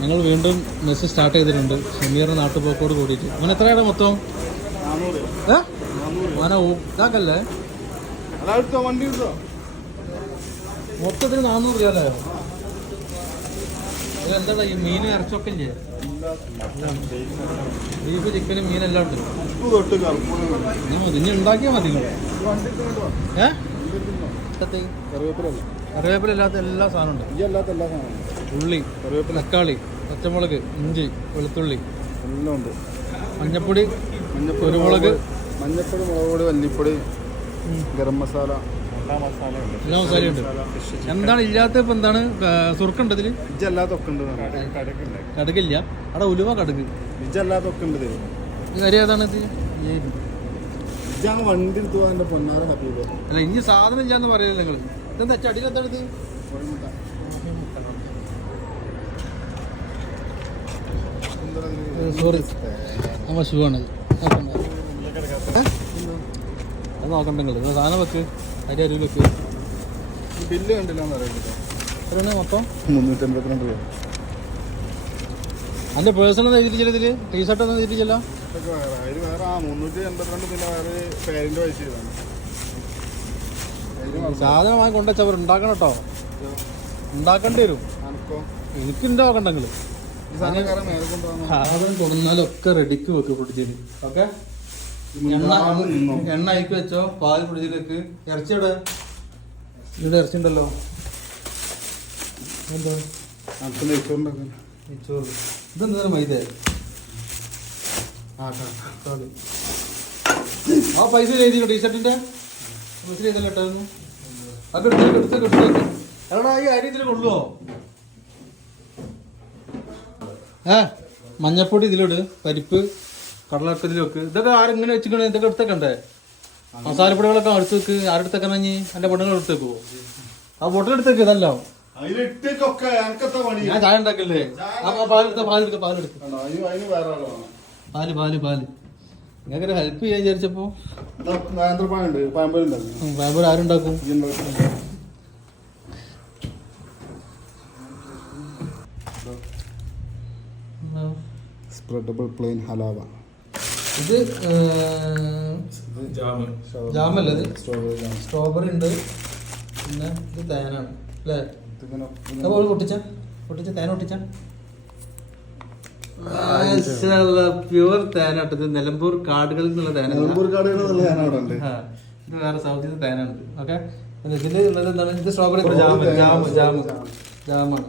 ഞങ്ങൾ വീണ്ടും mess start ചെയ്തിട്ടുണ്ട്. സമീറിന് നാട്ടുപോക്കോട് കൂടിയിട്ട്. അവൻ എത്രയാണ് മൊത്തം? അവനെ ഇതാക്കല്ലേ? അല്ല നാന്നൂറ് വണ്ടി അല്ലേ മൊത്തത്തിൽ എന്താ ഈ മീൻ ഇറച്ചൊക്കെ ഇല്ലേ? ബീഫ് ചിക്കനും ഉണ്ട്. ഉപ്പ് തൊട്ട് കറുപ്പൂണ് ഇനി ഉണ്ടാക്കിയാൽ മതി നിങ്ങൾ വണ്ടി? എടുത്തോ ഏ കറിവേപ്പിലല്ല കറിവേപ്പില ഇല്ലാത്ത എല്ലാ സാധനം ഉണ്ട്. ഈ അല്ലാത്ത എല്ലാ സാധനവും ഉള്ളി കറിവേപ്പില തക്കാളി പച്ചമുളക് ഇഞ്ചി വെളുത്തുള്ളി. എല്ലാം ഉണ്ട് മഞ്ഞപ്പൊടി കുരുമുളക്. മഞ്ഞപ്പൊടി മുളക് പൊടി മല്ലിപ്പൊടി ഗരം മസാല. എല്ലാ എന്താണ് ഇല്ലാത്ത ഇപ്പൊ എന്താണ് സുർക്കുണ്ട് ഇതിൽ? ഉണ്ട് കടുകില്ല. അവിടെ ഉലുവ കടുക്. ഉണ്ട് ഏതാണ് ഇത്? വണ്ടി എടുത്തു പൊന്നാര ഹബീബ്. അല്ല ഇനി സാധനം ഇല്ലാന്ന് പറയല്ലേ നിങ്ങൾ ഇതെന്താ ചടിയിലെന്താണ് ഇത്? സോറി നമ്മ ഷൂ ആണ് അത് നോക്കണ്ട നിങ്ങൾ സാധനം വെക്ക് അരി അരിയിൽ വെക്ക് ബില്ല് കണ്ടില്ല എന്ന് അറിയില്ല എത്രയാണ് മൊത്തം രൂപ അതിന്റെ പേഴ്സണൽ എഴുതിയില്ല ടീഷർട്ട് ഒന്നും എഴുതിയില്ല വേറെ ആ മുന്നൂറ്റി എൺപത്തിരണ്ട് പിന്നെ വേറെ പൈസ. സാധനം വാങ്ങി കൊണ്ടുവച്ചവർ ഉണ്ടാക്കണം കേട്ടോ ഉണ്ടാക്കേണ്ടി വരും. അനക്കോ സാധനം കൊണ്ടുവന്നാലൊക്കെ റെഡിക്ക് വെക്ക് ഫ്രിഡ്ജിൽ ഓക്കെ? എണ്ണ എണ്ണ അയക്ക് വെച്ചോ? പാൽ ഫ്രിഡ്ജിലേക്ക് ഇറച്ചി ഇവിടെ ഇവിടെ ഇറച്ചി ഉണ്ടല്ലോ എന്താ ഇതെന്താ മൈദ? ആ പൈസ എഴുതി ടീഷർട്ടിന്റെ? പൈസ എഴുതല്ലോ ഇട്ടായിരുന്നു അത് എടുത്തേക്ക് എടുത്തേക്ക് എടുത്തേക്ക് എടാ ഈ അരി ഇതിൽ കൊള്ളുവോ? ഏ മഞ്ഞപ്പൊടി ഇതിലിട് പരിപ്പ് കടലൊക്കെ ഇതിൽ വെക്ക് ഇതൊക്കെ ആരെങ്ങനെ വെച്ചിക്കണേ? ഇതൊക്കെ എടുത്തേക്കണ്ടേ മസാലപ്പൊടികളൊക്കെ എടുത്ത് വെക്ക്. ആരെടുത്തേക്കാൻ കഴിഞ്ഞ് എന്റെ പെണ്ണുങ്ങൾ എടുത്തേക്കോ ആ ബോട്ടിൽ എടുത്തേക്ക് ഇതല്ലോ. ഞാൻ ചായ ഉണ്ടാക്കല്ലേ? ആ, പാലെടുക്ക പാലെടുക്ക. പാൽ പാൽ പാൽ. നിങ്ങൾക്കൊരു ഹെൽപ്പ് ചെയ്യാൻ വിചാരിച്ചപ്പോ? ബാബർ ആരുണ്ടാക്കും Thank. സ്പ്രെഡബിൾ പ്ലെയിൻ ഹലാവ ഇത് ജാമല്ല ഇത്? Strawberry jam. സ്ട്രോബെറി ഉണ്ട്. പിന്നെ ഇത് തേനാണ്. അല്ലേ? ഇതിങ്ങനെ അപ്പോൾ പൊട്ടിച്ച? പൊട്ടിച്ച തേന പൊട്ടിച്ച? പ്യൂർ തേനാട്ടത് ഇത്. നിലമ്പൂർ കാടുകളിൽ നിന്നുള്ള തേന നിലമ്പൂർ കാടുകളിൽ ഞാൻ അവിടെ ഉണ്ട്. ഇത് വേറെ സൗത്തിൽ നിന്ന് തേനാണ് ഓക്കെ ഇതിൽ ഉള്ളത് എന്താണ്? ഇത് സ്ട്രോബെറി Strawberry ജാം തേൻ, ജാം ജാം strawberry ജാമാണ്